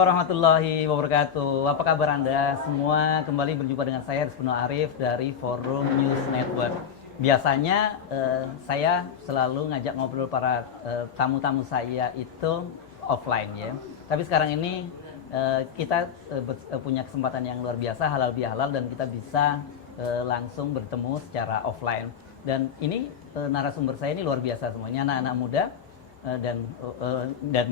warahmatullahi wabarakatuh. Apa kabar Anda semua? Kembali berjumpa dengan saya Rizky Arif dari Forum News Network. Biasanya saya selalu ngajak ngobrol para tamu-tamu saya itu offline ya. Tapi sekarang ini kita punya kesempatan yang luar biasa, halal bihalal, dan kita bisa langsung bertemu secara offline. Dan ini narasumber saya ini luar biasa semuanya, anak-anak muda. Dan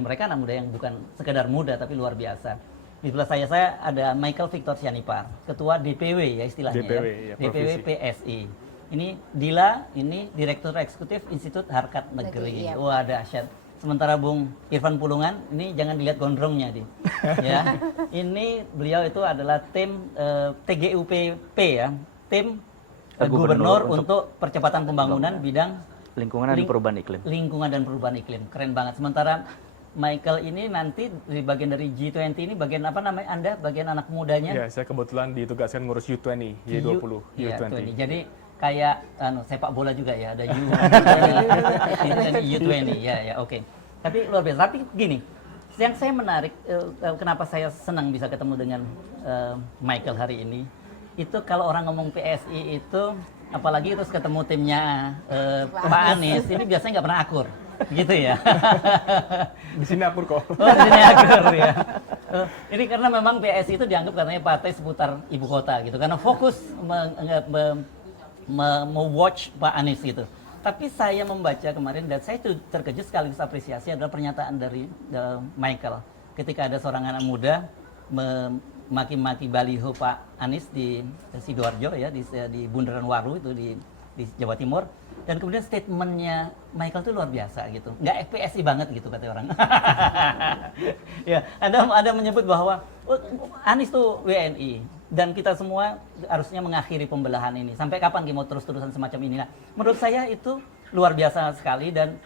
mereka anak muda yang bukan sekedar muda tapi luar biasa. Di sebelah saya ada Michael Victor Sianipar, ketua DPW ya istilahnya, DPW, ya, DPW PSI. Ini Dila, ini Direktur Eksekutif Institut Harkat Negeri. Iya. Wah, dahsyat. Sementara Bung Irfan Pulungan, ini jangan dilihat gondrongnya di. Ya. Ini beliau itu adalah tim TGUPP ya, tim Gubernur untuk percepatan pembangunan bidang lingkungan dan perubahan iklim. Lingkungan dan perubahan iklim, keren banget. Sementara Michael ini nanti di bagian dari G20 ini bagian apa namanya? Anda bagian anak mudanya? Ya, saya kebetulan ditugaskan ngurus U20, Y20, Ya, U20. Jadi kayak sepak bola juga ya, ada U20, ya, oke. Tapi luar biasa. Tapi gini, yang saya menarik, kenapa saya senang bisa ketemu dengan Michael hari ini, itu kalau orang ngomong PSI itu, apalagi terus ketemu timnya Pak Anies, ini biasanya nggak pernah akur, gitu ya. Di sini akur kok. Oh, di sini akur ya. Ini karena memang PSI itu dianggap katanya partai seputar ibu kota gitu, karena fokus me-watch Pak Anies gitu. Tapi saya membaca kemarin dan saya itu terkejut sekaligus apresiasi adalah pernyataan dari Michael ketika ada seorang anak muda maki-maki baliho Pak Anies di Sidoarjo ya, di Bundaran Waru itu di Jawa Timur, dan kemudian statementnya Michael itu luar biasa gitu, nggak FPSI banget gitu kata orang. Ya, Anda menyebut bahwa Anies tuh WNI dan kita semua harusnya mengakhiri pembelahan ini. Sampai kapan mau terus-terusan semacam ini? Nah, menurut saya itu luar biasa sekali dan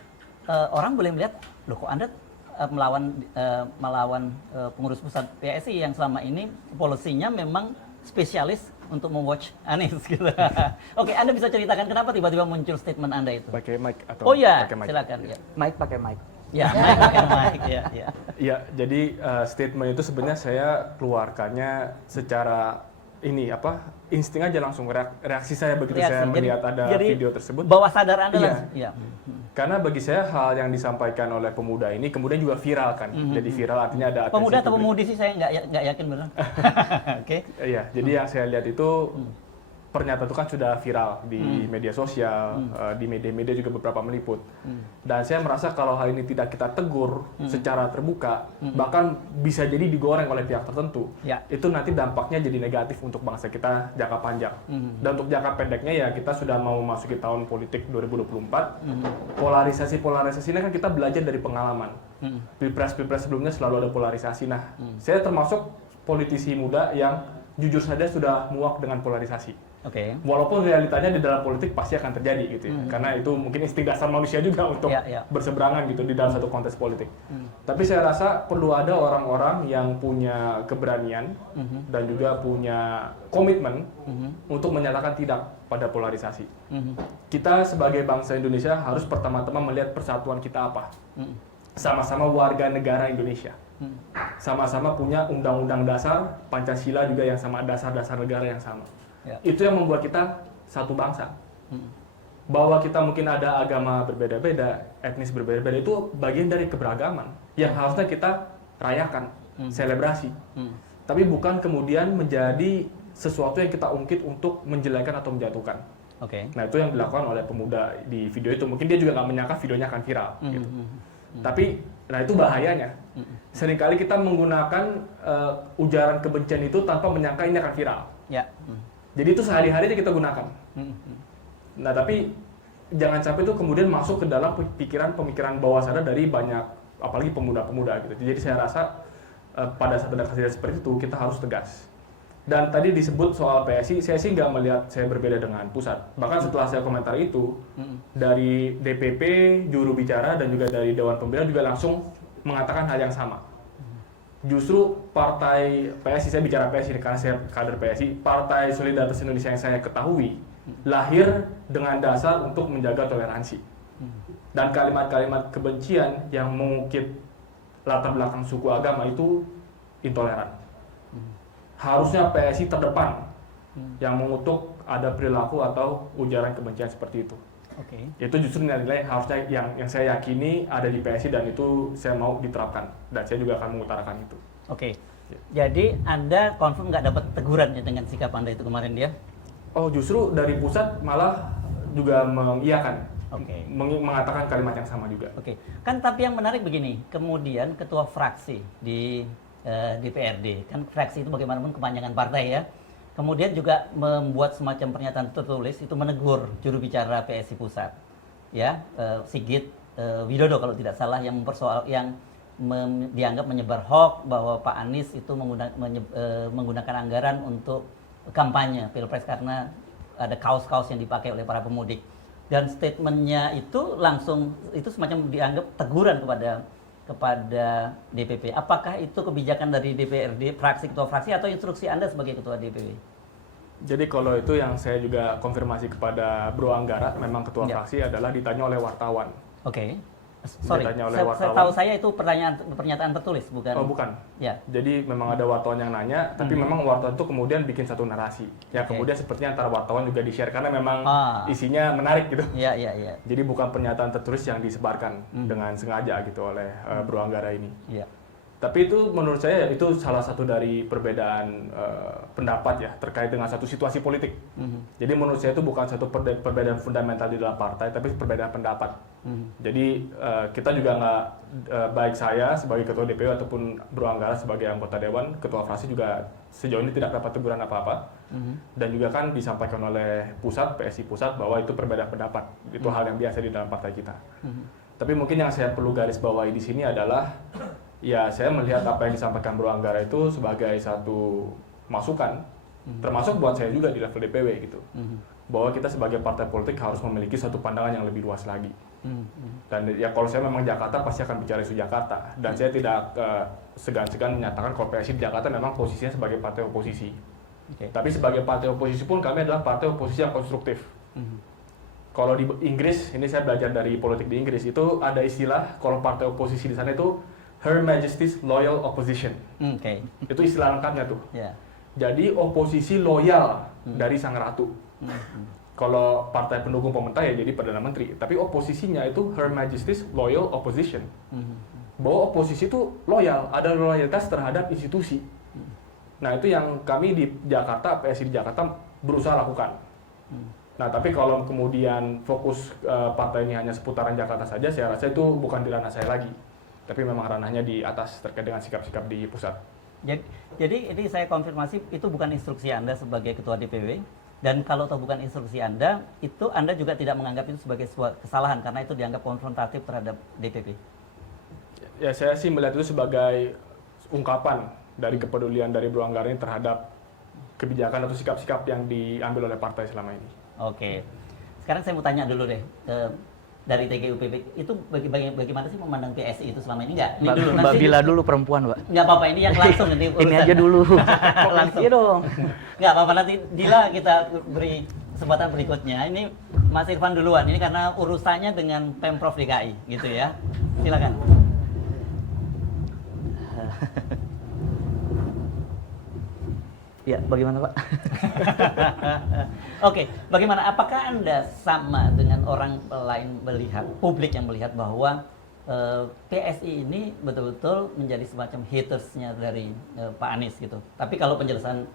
orang boleh melihat, loh kok Anda melawan pengurus pusat PSI yang selama ini polisinya memang spesialis untuk mewatch Anies gitu. Oke, Anda bisa ceritakan kenapa tiba-tiba muncul statement Anda itu? Pakai mic atau Oh ya, pakai mic? silakan. Ya. Mic pakai mic. Ya, mic pakai mic ya. Ya, jadi statement itu sebenarnya saya keluarkannya secara insting aja langsung, reaksi saya begitu saya melihat ada video tersebut. Bawah sadar Anda Iya. langsung. Ya. Karena bagi saya hal yang disampaikan oleh pemuda ini kemudian juga viral kan. Jadi viral artinya ada atensi Pemuda atau publik. pemudi sih saya nggak yakin benar. Oke. Iya, jadi yang saya lihat itu pernyataan itu kan sudah viral di media sosial, di media-media juga beberapa meliput. Dan saya merasa kalau hal ini tidak kita tegur secara terbuka, bahkan bisa jadi digoreng oleh pihak tertentu, Ya. itu nanti dampaknya jadi negatif untuk bangsa kita jangka panjang. Dan untuk jangka pendeknya ya kita sudah mau masuki tahun politik 2024, polarisasi ini kan kita belajar dari pengalaman. Pilpres sebelumnya selalu ada polarisasi. Nah, saya termasuk politisi muda yang jujur saja sudah muak dengan polarisasi. Oke. Walaupun realitanya di dalam politik pasti akan terjadi gitu ya. Karena itu mungkin insting dasar manusia juga untuk berseberangan gitu di dalam satu konteks politik. Tapi saya rasa perlu ada orang-orang yang punya keberanian dan juga punya komitmen untuk menyatakan tidak pada polarisasi. Kita sebagai bangsa Indonesia harus pertama-tama melihat persatuan kita apa. Sama-sama warga negara Indonesia. Sama-sama punya undang-undang dasar, Pancasila juga yang sama, dasar-dasar negara yang sama. Ya. Itu yang membuat kita satu bangsa. Bahwa kita mungkin ada agama berbeda-beda, etnis berbeda-beda, itu bagian dari keberagaman yang harusnya kita rayakan, selebrasi. Tapi bukan kemudian menjadi sesuatu yang kita ungkit untuk menjelekkan atau menjatuhkan. Oke. Nah, itu yang dilakukan oleh pemuda di video itu. Mungkin dia juga nggak menyangka videonya akan viral. Gitu. Tapi, nah itu bahayanya. Seringkali kita menggunakan ujaran kebencian itu tanpa menyangka ini akan viral. Ya. Jadi itu sehari-hari aja kita gunakan. Nah, tapi jangan sampai itu kemudian masuk ke dalam pemikiran bawah sadar dari banyak, apalagi pemuda-pemuda gitu. Jadi saya rasa pada saat ada kejadian seperti itu kita harus tegas. Dan tadi disebut soal PSI, saya sih nggak melihat saya berbeda dengan pusat. Bahkan setelah saya komentar itu, dari DPP, juru bicara, dan juga dari Dewan Pembina juga langsung mengatakan hal yang sama. Justru partai PSI, saya bicara PSI karena saya kader PSI, Partai Solidaritas Indonesia yang saya ketahui, lahir dengan dasar untuk menjaga toleransi. Dan kalimat-kalimat kebencian yang mengukit latar belakang suku agama itu intoleran. Harusnya PSI terdepan yang mengutuk ada perilaku atau ujaran kebencian seperti itu. Itu justru nilai harusnya yang saya yakini ada di PSI dan itu saya mau diterapkan dan saya juga akan mengutarakan itu. Jadi Anda confirm nggak dapat teguran ya dengan sikap Anda itu kemarin dia? Oh, justru dari pusat malah juga mengiyakan. Mengatakan kalimat yang sama juga. Kan tapi yang menarik begini, kemudian ketua fraksi di DPRD, kan fraksi itu bagaimanapun kepanjangan partai ya, kemudian juga membuat semacam pernyataan tertulis itu menegur juru bicara PSI pusat, ya Sigit Widodo kalau tidak salah yang dianggap menyebar hoax bahwa Pak Anies itu menggunakan anggaran untuk kampanye pilpres karena ada kaos-kaos yang dipakai oleh para pemudik. Dan statementnya itu langsung itu semacam dianggap teguran kepada DPP. Apakah itu kebijakan dari DPRD, ketua fraksi atau instruksi Anda sebagai ketua DPP? Jadi kalau itu yang saya juga konfirmasi kepada Bro Anggara, memang ketua fraksi adalah ditanya oleh wartawan. Sorry, setahu saya itu pernyataan tertulis, bukan? Oh, bukan. Jadi memang ada wartawan yang nanya, tapi memang wartawan itu kemudian bikin satu narasi. Ya kemudian sepertinya antara wartawan juga di-share karena memang isinya menarik gitu. Jadi bukan pernyataan tertulis yang disebarkan dengan sengaja gitu oleh Bro Anggara ini. Tapi itu menurut saya itu salah satu dari perbedaan pendapat ya terkait dengan satu situasi politik. Jadi menurut saya itu bukan satu perbedaan fundamental di dalam partai, tapi perbedaan pendapat. Jadi kita juga nggak, baik saya sebagai ketua DPW ataupun Bro Anggara sebagai anggota dewan, ketua fraksi juga sejauh ini tidak dapat teguran apa-apa. Dan juga kan disampaikan oleh pusat, PSI pusat bahwa itu perbedaan pendapat. Itu hal yang biasa di dalam partai kita. Tapi mungkin yang saya perlu garis bawahi di sini adalah ya saya melihat apa yang disampaikan Bro Anggara itu sebagai satu masukan, termasuk buat saya juga di level DPW gitu, bahwa kita sebagai partai politik harus memiliki satu pandangan yang lebih luas lagi. Dan ya kalau saya memang Jakarta pasti akan bicara isu Jakarta, dan saya tidak segan-segan menyatakan kalau PSI di Jakarta memang posisinya sebagai partai oposisi. Tapi sebagai partai oposisi pun kami adalah partai oposisi yang konstruktif. Kalau di Inggris, ini saya belajar dari politik di Inggris, itu ada istilah kalau partai oposisi di sana itu Her Majesty's Loyal Opposition. Itu istilah lengkapnya tuh. Jadi oposisi loyal dari sang ratu. Kalau partai pendukung pemerintah ya jadi Perdana Menteri. Tapi oposisinya itu Her Majesty's Loyal Opposition. Bahwa oposisi itu loyal, ada loyalitas terhadap institusi. Nah itu yang kami di Jakarta, PSI di Jakarta berusaha lakukan. Nah tapi kalau kemudian fokus partai ini hanya seputaran Jakarta saja, saya rasa itu bukan di ranah saya lagi. Tapi memang ranahnya di atas terkait dengan sikap-sikap di pusat. Jadi ini saya konfirmasi itu bukan instruksi Anda sebagai ketua DPW, dan kalau toh bukan instruksi Anda, itu Anda juga tidak menganggap itu sebagai sebuah kesalahan karena itu dianggap konfrontatif terhadap DPP. Ya saya sih melihat itu sebagai ungkapan dari kepedulian dari Bro Anggara ini terhadap kebijakan atau sikap-sikap yang diambil oleh partai selama ini. Sekarang saya mau tanya dulu deh. Dari TGUPP itu bagaimana sih memandang PSI itu selama ini? Ini dulu Mbak Bila dulu perempuan, Mbak. Nggak apa-apa, ini yang langsung nanti urusan. Ini aja dulu. Langsung dong. Nggak apa-apa, nanti Dila kita beri kesempatan berikutnya. Ini Mas Irfan duluan, ini karena urusannya dengan Pemprov DKI gitu ya. Silakan. Ya, bagaimana Pak? Bagaimana? Apakah Anda sama dengan orang lain melihat, publik yang melihat bahwa PSI ini betul-betul menjadi semacam hatersnya dari Pak Anies gitu. Tapi kalau penjelasan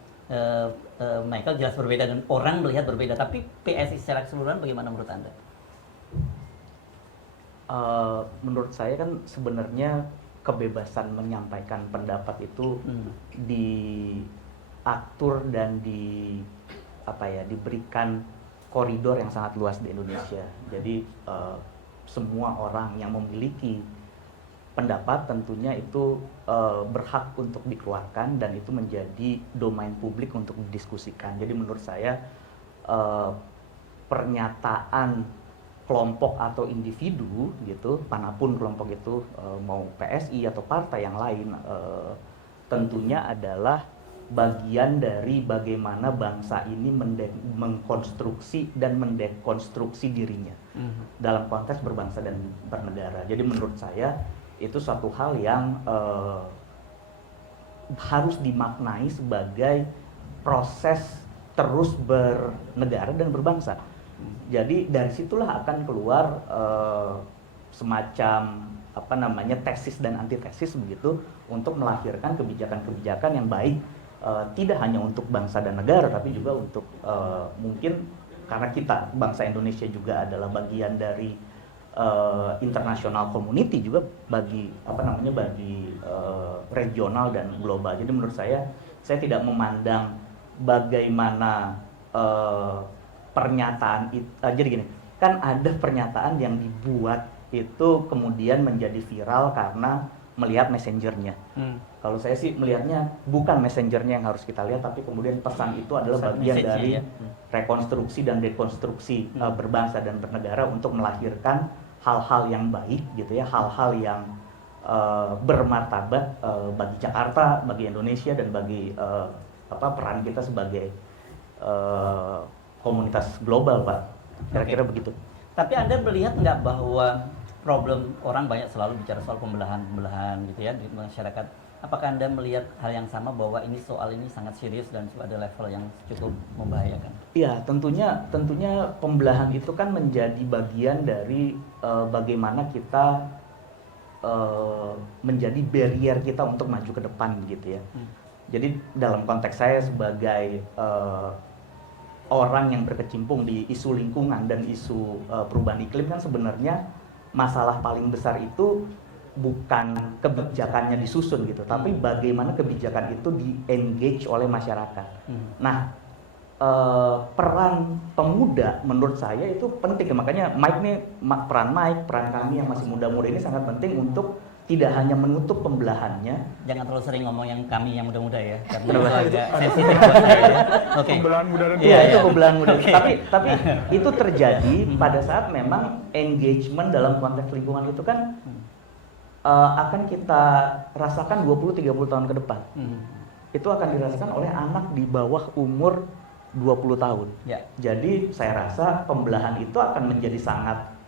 Michael jelas berbeda dan orang melihat berbeda. Tapi PSI secara keseluruhan bagaimana menurut Anda? Menurut saya kan sebenarnya kebebasan menyampaikan pendapat itu diatur dan diberikan koridor yang sangat luas di Indonesia. Jadi semua orang yang memiliki pendapat tentunya itu berhak untuk dikeluarkan dan itu menjadi domain publik untuk didiskusikan. Jadi menurut saya pernyataan kelompok atau individu gitu, manapun kelompok itu mau PSI atau partai yang lain, tentunya adalah bagian dari bagaimana bangsa ini mengkonstruksi dan mendekonstruksi dirinya dalam konteks berbangsa dan bernegara. Jadi menurut saya itu suatu hal yang harus dimaknai sebagai proses terus bernegara dan berbangsa. Jadi dari situlah akan keluar semacam tesis dan antitesis begitu untuk melahirkan kebijakan-kebijakan yang baik, tidak hanya untuk bangsa dan negara tapi juga untuk mungkin karena kita bangsa Indonesia juga adalah bagian dari international community juga bagi regional dan global. Jadi menurut saya tidak memandang bagaimana pernyataan itu. Jadi gini, kan ada pernyataan yang dibuat itu kemudian menjadi viral karena melihat messengernya. Kalau saya sih melihatnya bukan messengernya yang harus kita lihat, tapi kemudian pesan itu adalah bagian dari rekonstruksi dan dekonstruksi berbangsa dan bernegara untuk melahirkan hal-hal yang baik gitu ya, hal-hal yang bermartabat bagi Jakarta, bagi Indonesia dan bagi peran kita sebagai komunitas global, Pak. Kira-kira begitu. Tapi Anda melihat nggak bahwa problem orang banyak selalu bicara soal pembelahan gitu ya di masyarakat. Apakah Anda melihat hal yang sama bahwa soal ini sangat serius dan ada level yang cukup membahayakan? Iya, tentunya pembelahan itu kan menjadi bagian dari bagaimana kita menjadi barrier kita untuk maju ke depan gitu ya. Jadi dalam konteks saya sebagai orang yang berkecimpung di isu lingkungan dan isu perubahan iklim kan sebenarnya masalah paling besar itu bukan kebijakannya disusun gitu, tapi bagaimana kebijakan itu di-engage oleh masyarakat. Nah, peran pemuda menurut saya itu penting, makanya peran kami yang masih muda-muda ini sangat penting untuk tidak hanya menutup pembelahannya. Jangan terlalu sering ngomong yang kami yang muda-muda ya, karena agak sensitif buat saya ya. Oke. Pembelahan muda dan iya, itu pembelahan muda. Tapi itu terjadi pada saat memang engagement dalam konteks lingkungan itu kan akan kita rasakan 20-30 tahun ke depan. Itu akan dirasakan oleh anak di bawah umur 20 tahun. Ya. Jadi saya rasa pembelahan itu akan menjadi sangat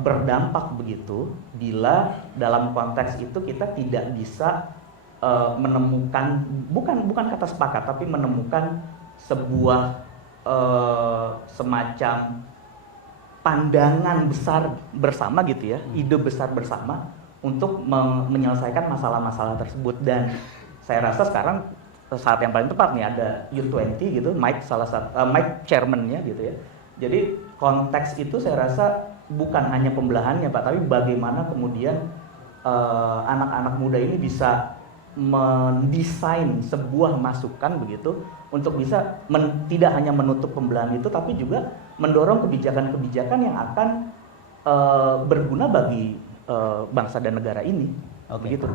berdampak begitu bila dalam konteks itu kita tidak bisa menemukan bukan kata sepakat tapi menemukan sebuah semacam pandangan besar bersama gitu ya, ide besar bersama untuk menyelesaikan masalah-masalah tersebut. Dan saya rasa sekarang saat yang paling tepat nih ada U20 gitu, Mike chairman-nya gitu ya. Jadi konteks itu saya rasa bukan hanya pembelahannya Pak, tapi bagaimana kemudian anak-anak muda ini bisa mendesain sebuah masukan begitu untuk bisa tidak hanya menutup pembelahan itu, tapi juga mendorong kebijakan-kebijakan yang akan berguna bagi bangsa dan negara ini. Begitu.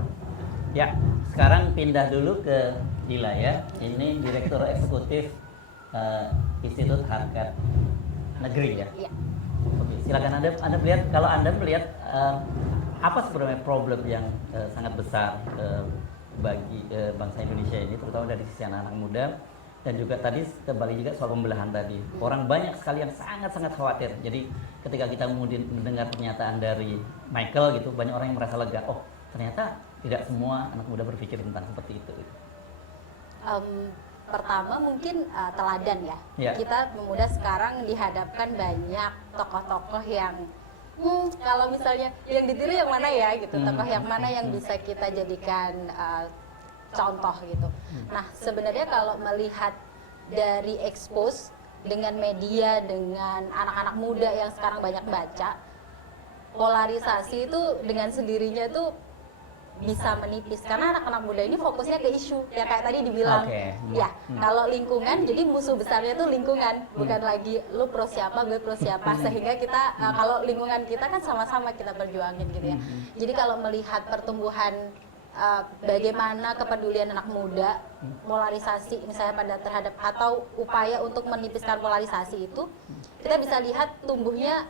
Ya, sekarang pindah dulu ke Dila ya. Ini Direktur Eksekutif Institut Harkat Negeri ya. Iya. Oke, silakan Anda melihat, kalau Anda melihat apa sebenarnya problem yang sangat besar bagi bangsa Indonesia ini, terutama dari sisi anak-anak muda, dan juga tadi kembali juga soal pembelahan tadi. Orang banyak sekali yang sangat-sangat khawatir. Jadi ketika kita kemudian mendengar pernyataan dari Michael gitu, banyak orang yang merasa lega. Oh, ternyata tidak semua anak muda berpikir tentang seperti itu. Pertama mungkin teladan ya. Kita pemuda sekarang dihadapkan banyak tokoh-tokoh yang kalau misalnya yang ditiru yang mana ya gitu, tokoh yang mana yang bisa kita jadikan contoh gitu. Nah sebenarnya kalau melihat dari expose dengan media, dengan anak-anak muda yang sekarang banyak baca, polarisasi itu dengan sendirinya tuh bisa menipis karena anak-anak muda ini fokusnya ke isu ya kayak tadi dibilang ya kalau lingkungan jadi musuh besarnya tuh lingkungan, bukan lagi lu pro siapa gue pro siapa, sehingga kita kalau lingkungan kita kan sama-sama kita perjuangin gitu ya. Jadi kalau melihat pertumbuhan bagaimana kepedulian anak muda, polarisasi misalnya pada terhadap atau upaya untuk menipiskan polarisasi itu, kita bisa lihat tumbuhnya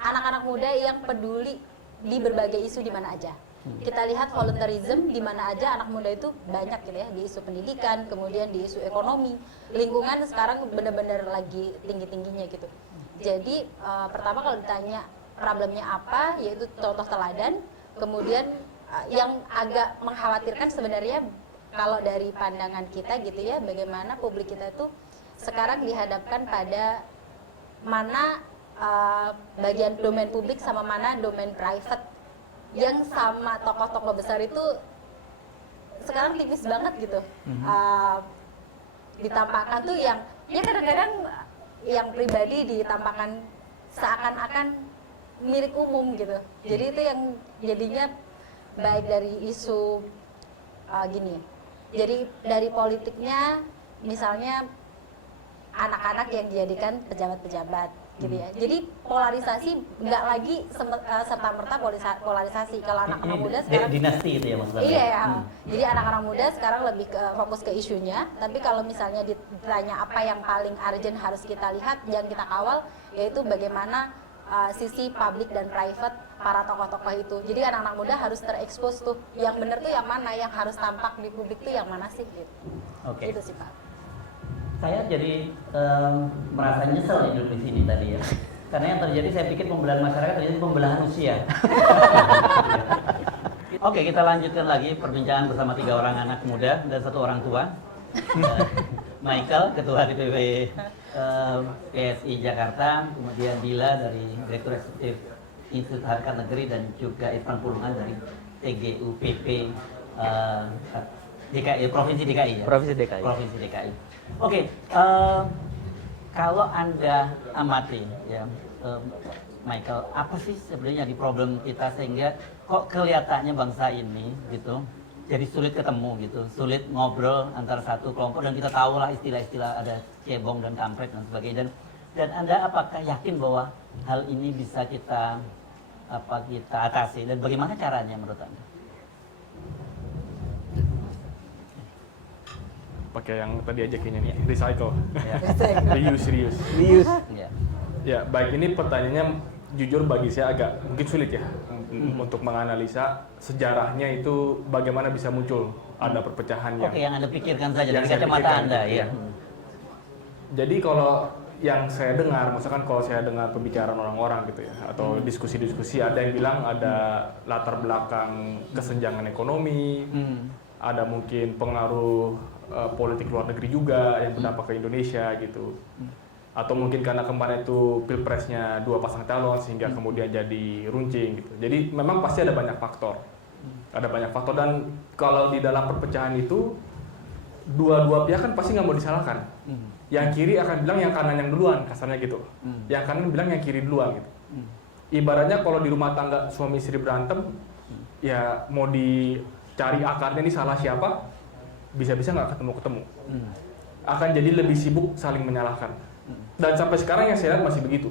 anak-anak muda yang peduli di berbagai isu di mana aja. Kita lihat volunteerism di mana aja anak muda itu banyak gitu ya, di isu pendidikan, kemudian di isu ekonomi, lingkungan sekarang benar-benar lagi tinggi-tingginya gitu. Jadi pertama kalau ditanya problemnya apa, yaitu contoh teladan. Kemudian yang agak mengkhawatirkan sebenarnya kalau dari pandangan kita gitu ya, bagaimana publik kita itu sekarang dihadapkan pada mana bagian domain publik sama mana domain private, yang sama tokoh-tokoh besar itu sekarang tipis banget gitu. Ditampakkan tuh yang ya kadang-kadang yang pribadi ditampakkan seakan-akan milik umum gitu. Jadi itu yang jadinya baik dari isu gini. Jadi dari politiknya misalnya anak-anak yang dijadikan pejabat-pejabat gitu ya. Jadi polarisasi nggak lagi serta-merta polarisasi. Kalau anak-anak muda sekarang dinasti itu ya maksudnya. Iya ya. Jadi anak-anak muda sekarang lebih fokus ke isunya. Tapi kalau misalnya ditanya apa yang paling urgent harus kita lihat, yang kita kawal, yaitu bagaimana sisi public dan private para tokoh-tokoh itu. Jadi anak-anak muda harus terekspos tuh. Yang benar tuh yang mana, yang harus tampak di publik tuh yang mana sih gitu. Oke. Itu sih Pak. Saya jadi merasa nyesel ya duduk di sini tadi ya. Karena yang terjadi saya pikir pembelahan masyarakat terjadi pembelahan usia. Oke, kita lanjutkan lagi perbincangan bersama 3 orang anak muda dan 1 orang tua. Michael, Ketua DPW PSI Jakarta, kemudian Dila dari Direktur Eksekutif Institut Harkat Negeri, dan juga Irfan Pulungan dari TGUPP DKI, Provinsi DKI ya? Provinsi DKI. Provinsi DKI. Oke, kalau Anda amati ya, Michael, apa sih sebenarnya di problem kita sehingga kok kelihatannya bangsa ini gitu jadi sulit ketemu gitu, sulit ngobrol antara satu kelompok, dan kita tahu lah istilah-istilah ada cebong dan kampret dan sebagainya, dan Anda apakah yakin bahwa hal ini bisa kita atasi, dan bagaimana caranya menurut Anda? Pakai yang tadi aja kayaknya nih, recycle. Ya. Reuse. Ya. Ya, baik, ini pertanyaannya jujur bagi saya agak mungkin sulit ya untuk menganalisa sejarahnya itu bagaimana bisa muncul ada perpecahan yang. Oke, yang Anda pikirkan saja yang dari saya kacamata pikirkan, Anda ya. ya. Jadi kalau yang saya dengar, misalkan kalau saya dengar pembicaraan orang-orang gitu ya, atau diskusi-diskusi, ada yang bilang ada latar belakang kesenjangan ekonomi, ada mungkin pengaruh politik luar negeri juga yang berdampak ke Indonesia gitu, atau mungkin karena kemarin itu pilpresnya 2 pasang calon sehingga kemudian jadi runcing gitu. Jadi memang pasti ada banyak faktor, dan kalau di dalam perpecahan itu dua pihak kan pasti nggak mau disalahkan. Yang kiri akan bilang yang kanan yang duluan, kasarnya gitu. Yang kanan bilang yang kiri duluan gitu. Ibaratnya kalau di rumah tangga suami istri berantem, ya mau dicari akarnya ini salah siapa, bisa-bisa nggak ketemu-ketemu. Akan jadi lebih sibuk saling menyalahkan. Dan sampai sekarang yang saya lihat masih begitu.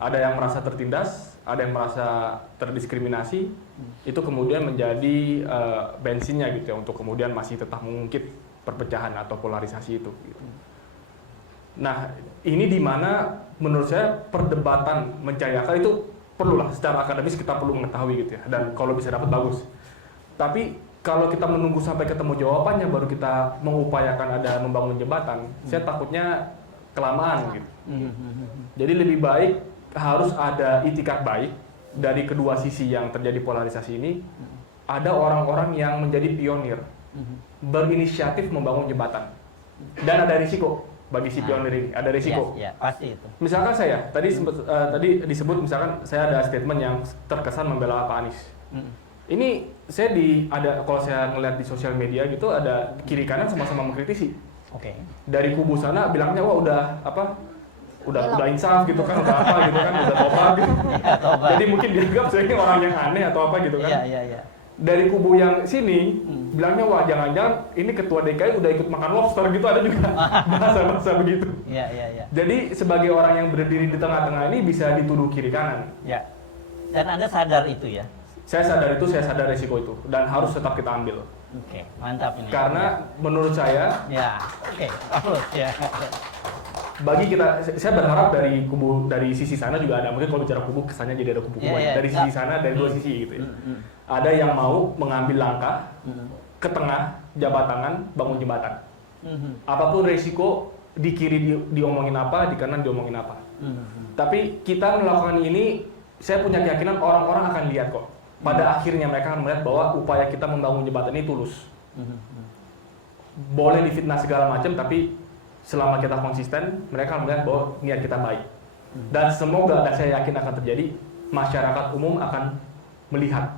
Ada yang merasa tertindas, ada yang merasa terdiskriminasi, itu kemudian menjadi bensinnya gitu ya, untuk kemudian masih tetap mengungkit perpecahan atau polarisasi itu. Gitu. Nah, ini di mana menurut saya perdebatan mencari akal itu perlulah, secara akademis kita perlu mengetahui gitu ya, dan kalau bisa dapat bagus. Tapi kalau kita menunggu sampai ketemu jawabannya baru kita mengupayakan ada membangun jembatan, saya takutnya kelamaan gitu. Jadi lebih baik harus ada itikat baik dari kedua sisi yang terjadi polarisasi ini. Ada orang-orang yang menjadi pionir, berinisiatif membangun jembatan, dan ada risiko bagi si pionir ini, ada risiko. Ya, pasti itu. Misalkan saya tadi disebut, misalkan saya ada statement yang terkesan membela Pak Anies. Ini saya kalau saya ngeliat di sosial media gitu, ada kiri kanan sama-sama mengkritisi. Oke. Dari kubu sana bilangnya wah udah insaf gitu kan, udah apa gitu kan, udah tobat gitu. Jadi mungkin dianggap saya ini orang yang aneh atau apa gitu kan. Iya. Dari kubu yang sini bilangnya wah jangan-jangan ini ketua DKI udah ikut makan lobster gitu, ada juga bahasa-bahasa begitu. Iya. Jadi sebagai orang yang berdiri di tengah-tengah ini bisa dituduh kiri kanan. Ya. Dan Anda sadar itu ya? Saya sadar itu, saya sadar resiko itu, dan harus tetap kita ambil. Oke, mantap ini. Karena menurut saya, bagi kita, saya berharap dari sisi sana juga ada, mungkin kalau bicara kubu kesannya jadi ada kubu-kubu dari sisi sana, dari dua sisi gitu ya. Ada yang mau mengambil langkah ke tengah, jabat tangan, bangun jembatan. Apapun resiko, di kiri diomongin apa, di kanan diomongin apa. Tapi kita melakukan ini, saya punya keyakinan orang-orang akan lihat kok. Pada akhirnya mereka akan melihat bahwa upaya kita membangun jembatan ini tulus. boleh difitnah segala macam, tapi selama kita konsisten, mereka melihat bahwa niat kita baik. Dan semoga, dan saya yakin akan terjadi, masyarakat umum akan melihat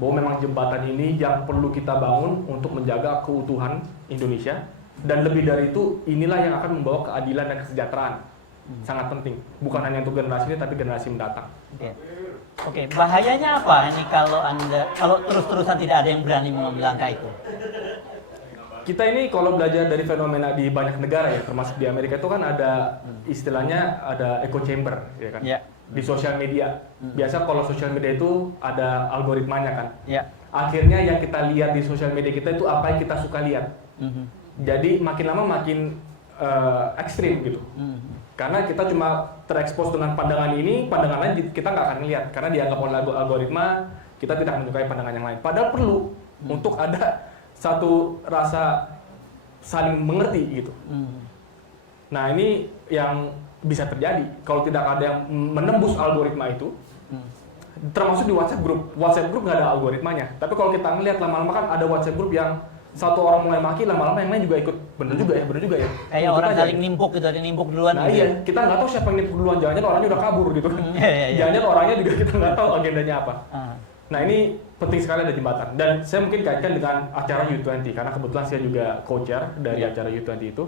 bahwa memang jembatan ini yang perlu kita bangun untuk menjaga keutuhan Indonesia. Dan lebih dari itu, inilah yang akan membawa keadilan dan kesejahteraan. Sangat penting, bukan hanya untuk generasi ini, tapi generasi mendatang. Oke, bahayanya apa ini kalau terus-terusan tidak ada yang berani mengambil langkah itu? Kita ini kalau belajar dari fenomena di banyak negara ya, termasuk di Amerika itu kan ada istilahnya ada echo chamber, ya kan? Ya. Di sosial media. Biasa kalau sosial media itu ada algoritmanya kan. Ya. Akhirnya yang kita lihat di sosial media kita itu apa yang kita suka lihat. Jadi makin lama makin ekstrim gitu. Karena kita cuma terekspos dengan pandangan ini, pandangan lain kita nggak akan lihat karena dianggap oleh algoritma kita tidak menyukai pandangan yang lain. Padahal perlu untuk ada satu rasa saling mengerti gitu. Nah ini yang bisa terjadi kalau tidak ada yang menembus algoritma itu, termasuk di WhatsApp group. WhatsApp group nggak ada algoritmanya, tapi kalau kita ngelihat lama-lama kan ada WhatsApp group yang satu orang mulai maki, lama-lama yang lain juga ikut. Bener juga ya. Kayak orang saling nimpuk gitu, ada nimpuk duluan. Nah gitu. iya, kita nggak tahu siapa yang nimpuk duluan, jangan-jangan orangnya udah kabur gitu kan. Jangan-jangan orangnya juga kita nggak tahu agendanya apa. Nah ini penting sekali ada jembatan. Dan saya mungkin kaitkan dengan acara U20, karena kebetulan saya juga co-chair dari acara U20 itu.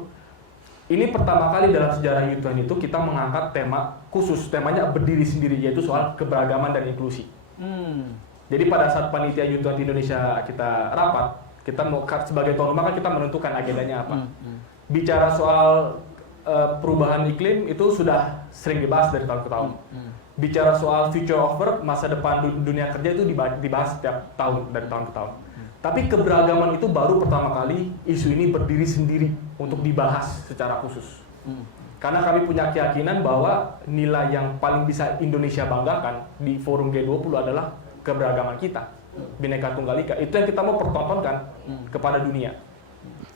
Ini pertama kali dalam sejarah U20 itu kita mengangkat tema khusus, temanya berdiri sendiri, yaitu soal keberagaman dan inklusi. Jadi pada saat panitia U20 Indonesia kita rapat, kita mau sebagai tuan rumah kan kita menentukan agendanya apa. Bicara soal perubahan iklim itu sudah sering dibahas dari tahun ke tahun. Bicara soal future of work, masa depan dunia kerja itu dibahas setiap tahun dari tahun ke tahun. Tapi keberagaman itu baru pertama kali isu ini berdiri sendiri untuk dibahas secara khusus. Karena kami punya keyakinan bahwa nilai yang paling bisa Indonesia banggakan di forum G20 adalah keberagaman kita. Bhinneka Tunggal Ika, itu yang kita mau pertontonkan kepada dunia.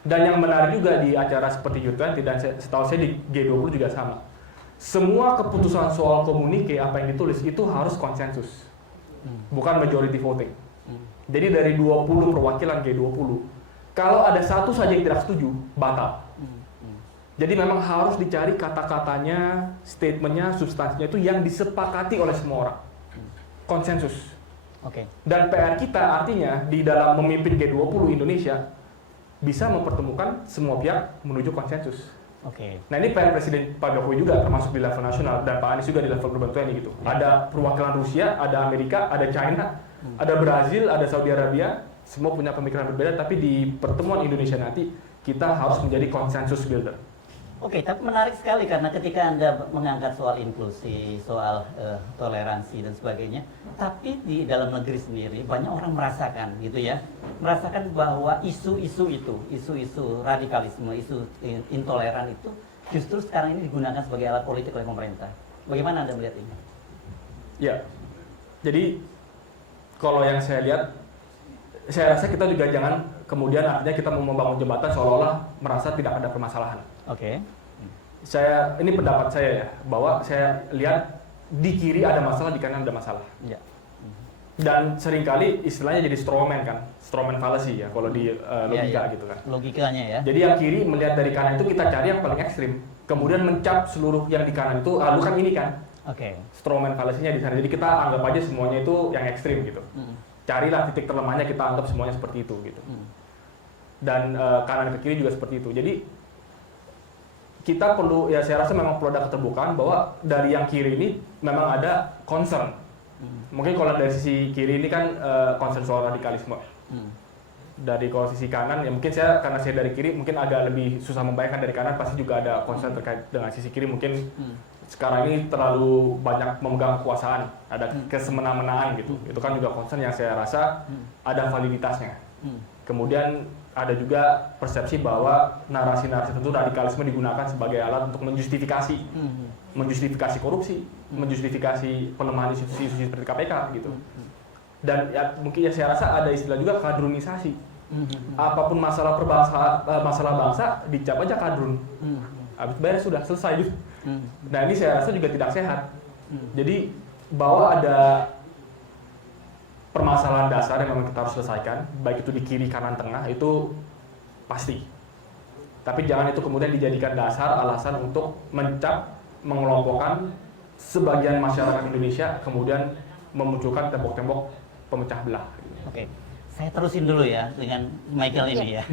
Dan yang menarik juga di acara seperti U20 dan setahu saya di G20 juga sama. Semua keputusan soal komunike apa yang ditulis itu harus konsensus, bukan majority voting. Jadi dari 20 perwakilan G20, kalau ada satu saja yang tidak setuju, batal. Jadi memang harus dicari kata-katanya, statementnya, substansinya itu yang disepakati oleh semua orang. Konsensus. Dan PR kita artinya di dalam memimpin G20 Indonesia bisa mempertemukan semua pihak menuju konsensus. Nah ini PR Presiden Pak Jokowi juga termasuk di level nasional dan Pak Anies juga di level Global 20 gitu. Ada perwakilan Rusia, ada Amerika, ada China, ada Brazil, ada Saudi Arabia, semua punya pemikiran berbeda, tapi di pertemuan Indonesia nanti kita harus menjadi konsensus builder. Tapi menarik sekali karena ketika Anda mengangkat soal inklusi, soal toleransi dan sebagainya, tapi di dalam negeri sendiri banyak orang merasakan gitu ya, merasakan bahwa isu-isu radikalisme, isu intoleran itu justru sekarang ini digunakan sebagai alat politik oleh pemerintah. Bagaimana Anda melihat ini? Ya, jadi kalau yang saya lihat, saya rasa kita juga jangan kemudian artinya kita mau membangun jembatan seolah-olah merasa tidak ada permasalahan. Ini pendapat saya ya, bahwa saya lihat di kiri ada masalah, di kanan ada masalah. Dan seringkali istilahnya jadi strawman kan, strawman fallacy ya kalau di logika gitu kan. Logikanya ya. Jadi yang kiri melihat dari kanan itu kita cari yang paling ekstrim, kemudian mencap seluruh yang di kanan itu, lu kan ini kan. Strawman fallacy-nya di sana. Jadi kita anggap aja semuanya itu yang ekstrim gitu. Carilah titik terlemahnya, kita anggap semuanya seperti itu gitu. Dan kanan ke kiri juga seperti itu. Jadi kita perlu, ya saya rasa memang perlu ada keterbukaan bahwa dari yang kiri ini memang ada concern. Mungkin kalau dari sisi kiri ini kan concern soal radikalisme. Dari sisi kanan, ya mungkin karena saya dari kiri mungkin agak lebih susah membayangkan. Dari kanan pasti juga ada concern terkait dengan sisi kiri. Mungkin sekarang ini terlalu banyak memegang kekuasaan, ada kesemena-menaan gitu. Itu kan juga concern yang saya rasa ada validitasnya. Kemudian ada juga persepsi bahwa narasi-narasi tertentu radikalisme digunakan sebagai alat untuk menjustifikasi korupsi, menjustifikasi pelemahan institusi seperti KPK gitu. Dan ya, mungkin ya saya rasa ada istilah juga kadrunisasi. Apapun masalah masalah bangsa dicap aja kadrun. Habis beres sudah selesai gitu. Nah ini saya rasa juga tidak sehat. Jadi bahwa ada permasalahan dasar yang memang kita harus selesaikan, baik itu di kiri, kanan, tengah, itu pasti. Tapi jangan itu kemudian dijadikan dasar alasan untuk mengelompokkan sebagian masyarakat Indonesia, kemudian memunculkan tembok-tembok pemecah belah. Oke, saya terusin dulu ya dengan Michael ini ya.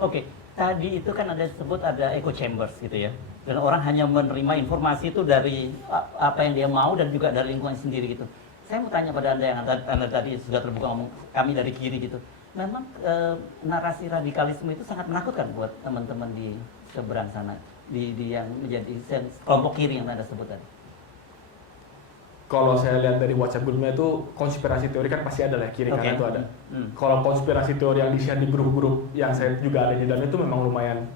Oke, tadi itu kan ada disebut ada echo chambers gitu ya. Dan orang hanya menerima informasi itu dari apa yang dia mau dan juga dari lingkungan sendiri gitu. Saya mau tanya pada Anda yang Anda tadi sudah terbuka ngomong kami dari kiri gitu. Memang narasi radikalisme itu sangat menakutkan buat teman-teman di seberang sana, di yang menjadi kelompok kiri yang Anda sebut tadi. Kalau saya lihat dari WhatsApp grupnya itu konspirasi teori kan pasti ada lah kiri kanan itu ada. Kalau konspirasi teori yang di-share di grup-grup yang saya juga ada di dalamnya itu memang lumayan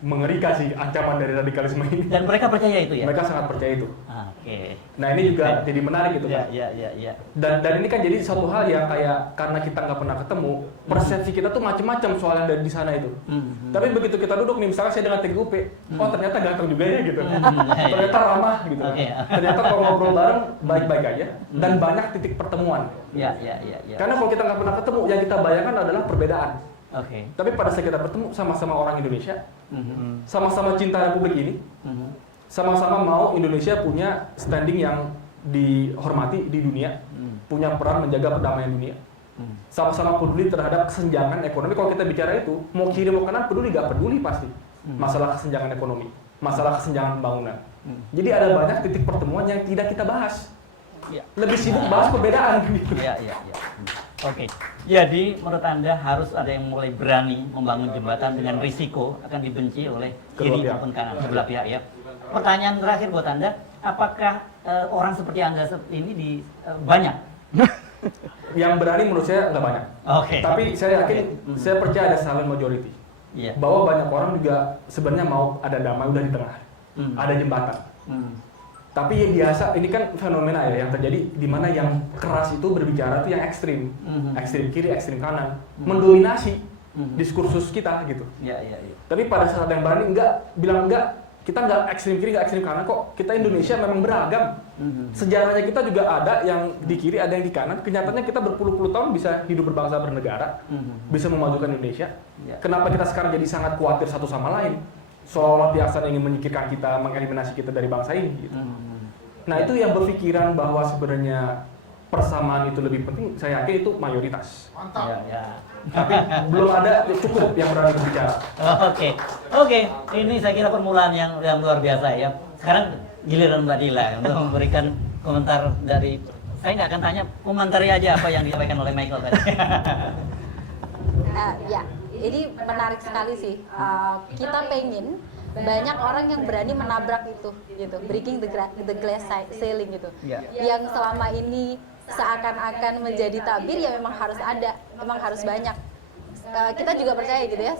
mengerikan sih ancaman dari radikalisme ini. Dan mereka percaya itu ya? Mereka sangat percaya itu. Oke. Nah ini juga jadi menarik gitu kan. Iya. Dan ini kan jadi satu hal yang kayak karena kita nggak pernah ketemu, persepsi kita tuh macam-macam soal yang dari di sana itu. Tapi begitu kita duduk nih, misalnya saya dengan TGUP, oh ternyata ganteng juga ya gitu. Ternyata ramah gitu. Ternyata kalau ngobrol bareng baik-baik aja dan banyak titik pertemuan. Iya. Karena kalau kita nggak pernah ketemu, yang kita bayangkan adalah perbedaan. Oke. Tapi pada saat kita bertemu sama-sama orang Indonesia, sama-sama cinta Republik ini, sama-sama mau Indonesia punya standing yang dihormati di dunia, punya peran menjaga perdamaian dunia, sama-sama peduli terhadap kesenjangan ekonomi. Kalau kita bicara itu, mau kiri mau kanan peduli nggak peduli pasti masalah kesenjangan ekonomi, masalah kesenjangan pembangunan. Jadi ada banyak titik pertemuan yang tidak kita bahas. Lebih sibuk bahas perbedaan. Iya. Oke, jadi menurut Anda harus ada yang mulai berani membangun jembatan dengan risiko akan dibenci oleh kiri maupun kanan, sebelah pihak ya. Pertanyaan terakhir buat Anda, apakah orang seperti Anda ini banyak? Yang berani menurut saya nggak banyak. Oke. Tapi saya yakin, saya percaya ada silent majority. Bahwa banyak orang juga sebenarnya mau ada damai udah di tengah, ada jembatan. Tapi yang biasa, ini kan fenomena ya yang terjadi di mana yang keras itu berbicara itu yang ekstrim, ekstrim kiri, ekstrim kanan, mendominasi diskursus kita gitu. Tapi pada saat yang berani bilang enggak, kita nggak ekstrim kiri, nggak ekstrim kanan kok. Kita Indonesia memang beragam. Sejarahnya kita juga ada yang di kiri, ada yang di kanan. Kenyataannya kita berpuluh-puluh tahun bisa hidup berbangsa bernegara, bisa memajukan Indonesia. Kenapa kita sekarang jadi sangat khawatir satu sama lain? Seolah-olah pihak sana ingin menyingkirkan kita, mengeliminasi kita dari bangsa ini. Gitu. Nah itu yang berpikiran bahwa sebenarnya persamaan itu lebih penting, saya yakin itu mayoritas. Mantap. Tapi belum ada cukup yang berani berbicara. Oke. Ini saya kira permulaan yang luar biasa ya. Sekarang giliran Mbak Dila untuk memberikan komentar dari, saya nggak akan tanya, komentari aja apa yang disampaikan oleh Michael tadi. Ini menarik sekali sih. Kita pengen banyak orang yang berani menabrak itu, gitu, breaking the glass ceiling gitu. Yang selama ini seakan-akan menjadi tabir ya memang harus ada, memang harus banyak. Kita juga percaya gitu ya.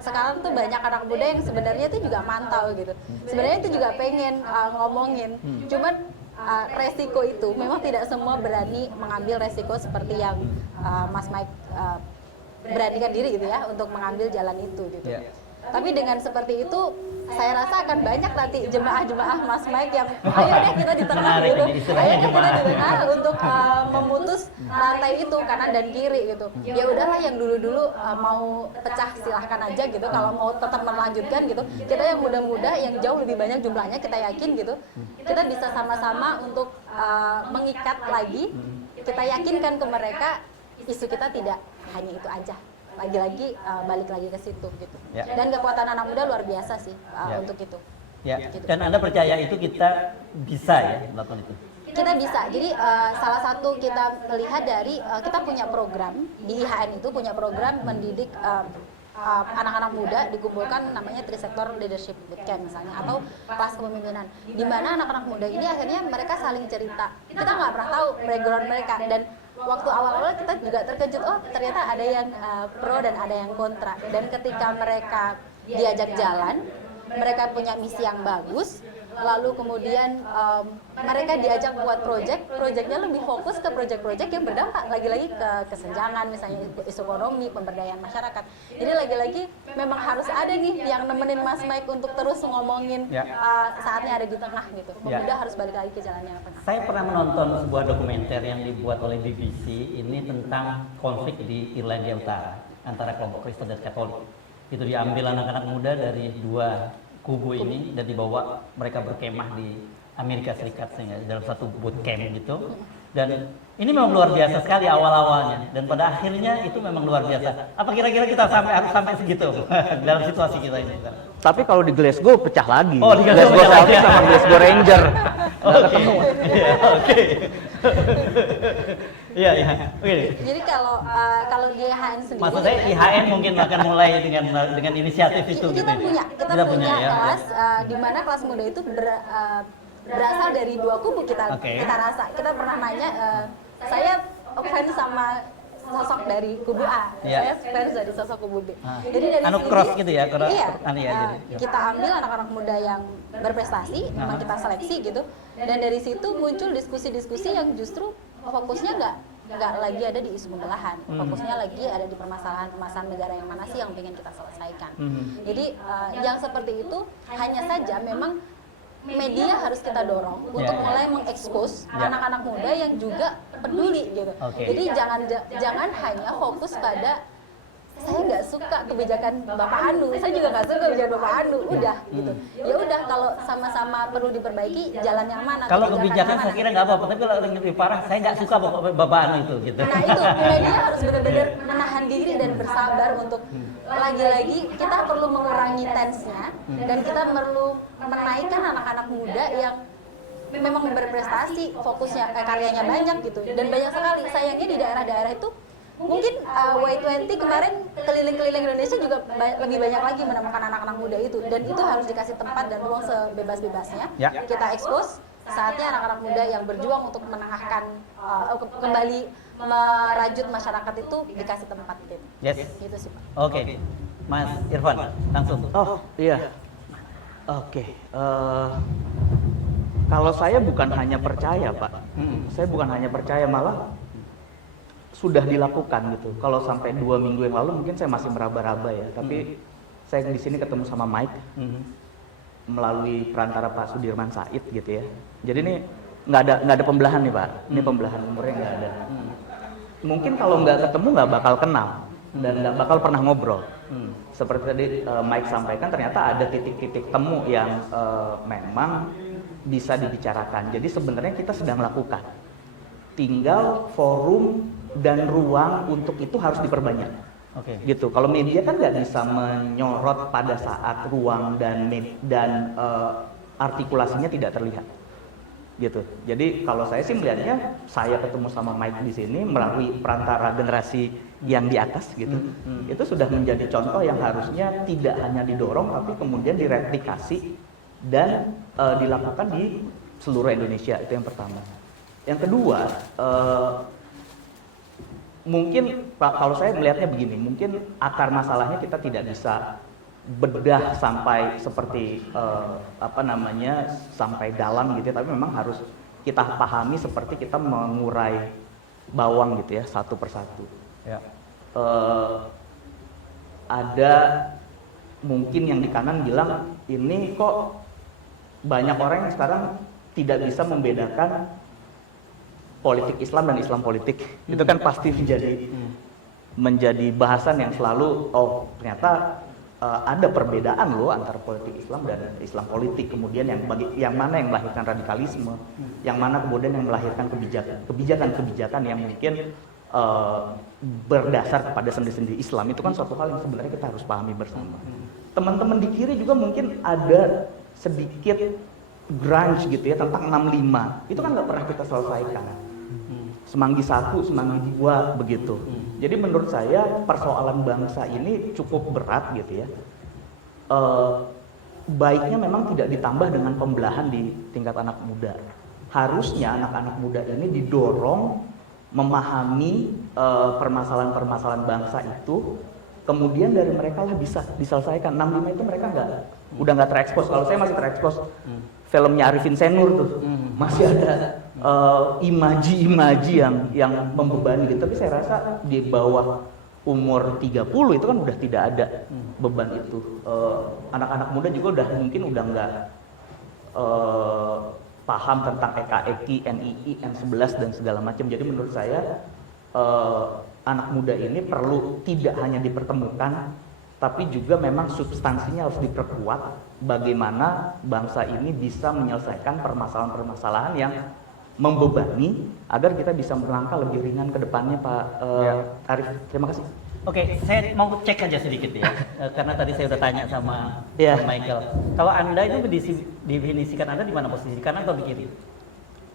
Sekarang tuh banyak anak muda yang sebenarnya itu juga mantau gitu. Sebenarnya itu juga pengen ngomongin. Cuman resiko itu memang tidak semua berani mengambil resiko seperti yang Mas Mike beranikan diri gitu ya untuk mengambil jalan itu gitu. Tapi dengan seperti itu saya rasa akan banyak nanti jemaah-jemaah Mas Mike yang ayo deh kita di tengah gitu. Ayo deh kita di tengah untuk memutus rantai itu kanan dan kiri gitu. Ya udahlah yang dulu-dulu mau pecah silahkan aja gitu. Kalau mau tetap melanjutkan gitu. Kita yang muda-muda yang jauh lebih banyak jumlahnya kita yakin gitu. Kita bisa sama-sama untuk mengikat lagi. Kita yakinkan ke mereka isu kita tidak hanya itu aja. Lagi-lagi balik lagi ke situ gitu. Dan kekuatan anak muda luar biasa sih untuk itu. Gitu. Dan Anda percaya itu kita bisa ya melakukan itu? Kita bisa. Jadi salah satu kita melihat dari kita punya program di IHN itu punya program mendidik anak-anak muda dikumpulkan namanya Trisector Leadership Bootcamp misalnya atau kelas kepemimpinan. Di mana anak-anak muda ini akhirnya mereka saling cerita. Kita nggak pernah tahu background mereka dan waktu awal-awal kita juga terkejut, oh ternyata ada yang pro dan ada yang kontra. Dan ketika mereka diajak jalan, mereka punya misi yang bagus, lalu kemudian mereka diajak buat proyeknya lebih fokus ke proyek-proyek yang berdampak lagi-lagi ke kesenjangan, misalnya isu ekonomi, pemberdayaan masyarakat. Jadi lagi-lagi memang harus ada nih yang nemenin Mas Mike untuk terus ngomongin saatnya ada di tengah gitu. Pemuda harus balik lagi ke jalan yang tengah. Saya pernah menonton sebuah dokumenter yang dibuat oleh BBC ini tentang konflik di Irlandia Utara antara kelompok Kristen dan Katolik. itu diambil anak-anak muda dari dua kubu ini dan dibawa mereka berkemah di Amerika Serikat sehingga dalam satu bootcamp gitu. Dan ini memang luar biasa sekali awal-awalnya dan pada akhirnya itu memang luar biasa. Apa kira-kira kita harus sampai segitu dalam situasi kita ini? Tapi kalau di Glasgow pecah lagi. Oh, di Glasgow Celtic sama Glasgow Ranger. Oke. Oke. Iya. Oke. Jadi kalau di IHN sendiri, Maksud saya IHN mungkin akan mulai dengan inisiatif itu kita gitu. Kita punya ya. kelas di mana kelas muda itu berasal dari dua kubu kita rasa. Kita pernah nanya, saya fans sama sosok dari kubu A, saya fans dari sosok kubu B. Jadi dari sini, cross gitu ya, kita ambil anak-anak muda yang berprestasi, memang kita seleksi gitu, dan dari situ muncul diskusi-diskusi yang justru fokusnya nggak lagi ada di isu pembelahan, fokusnya lagi ada di permasalahan negara yang mana sih yang ingin kita selesaikan. Jadi yang seperti itu hanya saja memang media harus kita dorong untuk mulai mengekspos anak-anak muda yang juga peduli gitu. Jadi jangan hanya fokus pada saya nggak suka kebijakan Bapak Anu, saya juga nggak suka kebijakan Bapak Anu, udah gitu. Ya udah, kalau sama-sama perlu diperbaiki, jalan yang mana? Kalau kebijakan saya kira nggak apa-apa, tapi kalau yang lebih parah, saya nggak suka Bapak Anu itu gitu. Nah itu media harus benar-benar menahan diri dan bersabar untuk lagi-lagi kita perlu mengurangi tensnya dan kita perlu menaikkan anak-anak muda yang memang berprestasi, fokusnya karyanya banyak gitu, dan banyak sekali. Sayangnya di daerah-daerah itu mungkin Y20 kemarin keliling-keliling Indonesia juga lebih banyak lagi menemukan anak-anak muda itu, dan itu harus dikasih tempat dan ruang sebebas-bebasnya. Kita expose, saatnya anak-anak muda yang berjuang untuk menengahkan kembali merajut masyarakat itu dikasih tempat gitu. Gitu sih Pak. Oke. Mas Irfan, langsung. Oh iya. Oke. Kalau saya bukan hanya percaya Pak, saya bukan hanya percaya, malah sudah dilakukan gitu. Kalau sampai 2 minggu yang lalu mungkin saya masih meraba-raba ya, tapi saya di sini ketemu sama Mike melalui perantara Pak Sudirman Said gitu ya. Jadi ini nggak ada pembelahan nih Pak. Ini pembelahan umurnya nggak ada. Mungkin kalau nggak ketemu nggak bakal kenal dan nggak bakal pernah ngobrol. Seperti tadi Mike sampaikan, ternyata ada titik-titik temu yang memang bisa dibicarakan. Jadi sebenarnya kita sedang lakukan. Tinggal forum dan ruang untuk itu harus diperbanyak. Gitu. Kalau media kan nggak bisa menyorot pada saat ruang dan artikulasinya tidak terlihat. Gitu. Jadi kalau saya sih melihatnya, saya ketemu sama Mike di sini melalui perantara generasi yang di atas gitu. Itu sudah menjadi contoh yang harusnya tidak hanya didorong tapi kemudian direplikasi dan dilakukan di seluruh Indonesia. Itu yang pertama. Yang kedua, mungkin Pak, kalau saya melihatnya begini, mungkin akar masalahnya kita tidak bisa bedah sampai seperti sampai dalam gitu ya, tapi memang harus kita pahami seperti kita mengurai bawang gitu ya, satu persatu. Ada mungkin yang di kanan bilang ini kok banyak orang yang sekarang tidak bisa membedakan politik Islam dan Islam politik. Itu kan pasti menjadi bahasan yang selalu, oh ternyata ada perbedaan loh antara politik Islam dan Islam politik. Kemudian yang mana yang melahirkan radikalisme, yang mana kemudian yang melahirkan kebijakan-kebijakan yang mungkin berdasar kepada sendi-sendi Islam. Itu kan suatu hal yang sebenarnya kita harus pahami bersama. Teman-teman di kiri juga mungkin ada sedikit grunge gitu ya tentang 65. Itu kan nggak pernah kita selesaikan. Semanggi 1, Semanggi 2 begitu. Jadi menurut saya persoalan bangsa ini cukup berat gitu ya. Baiknya memang tidak ditambah dengan pembelahan di tingkat anak muda. Harusnya anak-anak muda ini didorong memahami permasalahan-permasalahan bangsa itu, kemudian dari mereka lah bisa diselesaikan. 65 itu mereka udah nggak terekspos. Kalau saya masih terekspos filmnya Arifin Senur tuh, masih ada imaji-imaji yang membebani gitu. Tapi saya rasa di bawah umur 30 itu kan udah tidak ada beban itu. Anak-anak muda juga mungkin udah nggak paham tentang EKEKI, NII, N11 dan segala macam. Jadi menurut saya anak muda ini perlu tidak hanya dipertemukan, tapi juga memang substansinya harus diperkuat bagaimana bangsa ini bisa menyelesaikan permasalahan-permasalahan yang membebani agar kita bisa melangkah lebih ringan ke depannya, Pak Arif. Terima kasih. Oke, saya mau cek aja sedikit ya, karena tadi saya udah tanya sama Yeah. Michael. Kalau Anda itu definisikan Anda di mana posisi, kanan atau di kiri?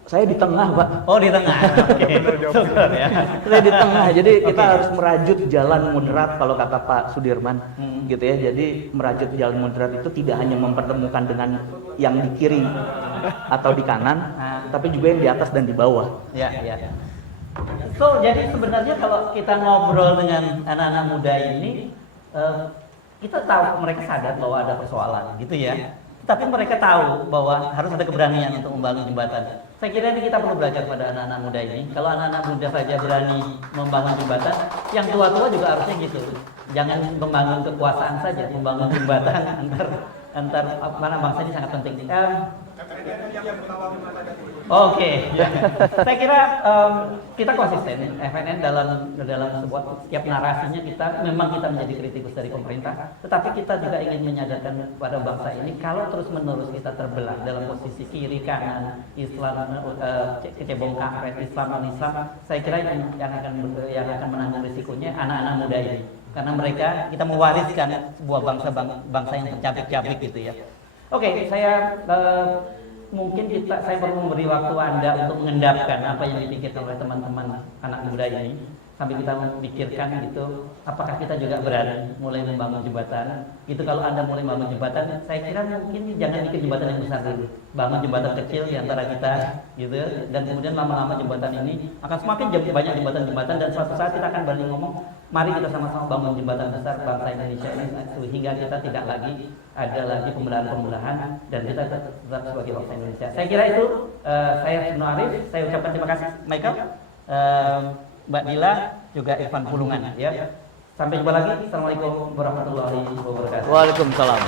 Saya di tengah, Pak. Oh, di tengah. Oke. Syukur ya. Saya di tengah, jadi kita harus merajut jalan moderat kalau kata Pak Sudirman, gitu ya. Jadi merajut jalan moderat itu tidak hanya mempertemukan dengan yang di kiri atau di kanan, tapi juga yang di atas dan di bawah. Ya, ya. So, jadi sebenarnya kalau kita ngobrol dengan anak-anak muda ini, kita tahu mereka sadar bahwa ada persoalan, gitu ya. Tapi mereka tahu bahwa harus ada keberanian untuk membangun jembatan. Saya kira ini kita perlu belajar pada anak-anak muda ini. Kalau anak-anak muda saja berani membangun jembatan, yang tua-tua juga harusnya gitu. Jangan membangun kekuasaan saja, membangun jembatan antar mana bangsa ini sangat penting. Oke. Saya kira kita konsisten FNN dalam sebuah setiap narasinya kita memang kita menjadi kritikus dari pemerintah, tetapi kita juga ingin menyadarkan pada bangsa ini kalau terus-menerus kita terbelah dalam posisi kiri kanan, Islam kecebong kampret, Islam non Islam, saya kira yang akan menanggung risikonya anak-anak muda ini. Karena mereka kita mewariskan sebuah bangsa yang tercapek-capek gitu ya. Oke, saya mungkin saya perlu memberi waktu Anda untuk mengendapkan apa yang dipikirkan oleh teman-teman anak muda ini sambil kita memikirkan gitu, apakah kita juga berani mulai membangun jembatan. Gitu kalau Anda mulai membangun jembatan, saya kira mungkin jangan bikin jembatan yang besar dulu. Bangun jembatan kecil di antara kita gitu, dan kemudian lama-lama jembatan ini akan semakin banyak jembatan-jembatan, dan suatu saat kita akan balik ngomong, mari kita sama-sama bangun jembatan besar bangsa Indonesia ini sehingga kita tidak lagi ada lagi pembelahan-pembelahan dan kita tetap sebagai bangsa Indonesia. Saya kira itu saya Ibnu Arif, saya ucapkan terima kasih Michael, Mbak Dila, juga Irfan Pulungan ya. Sampai jumpa lagi. Assalamualaikum warahmatullahi wabarakatuh. Waalaikumsalam.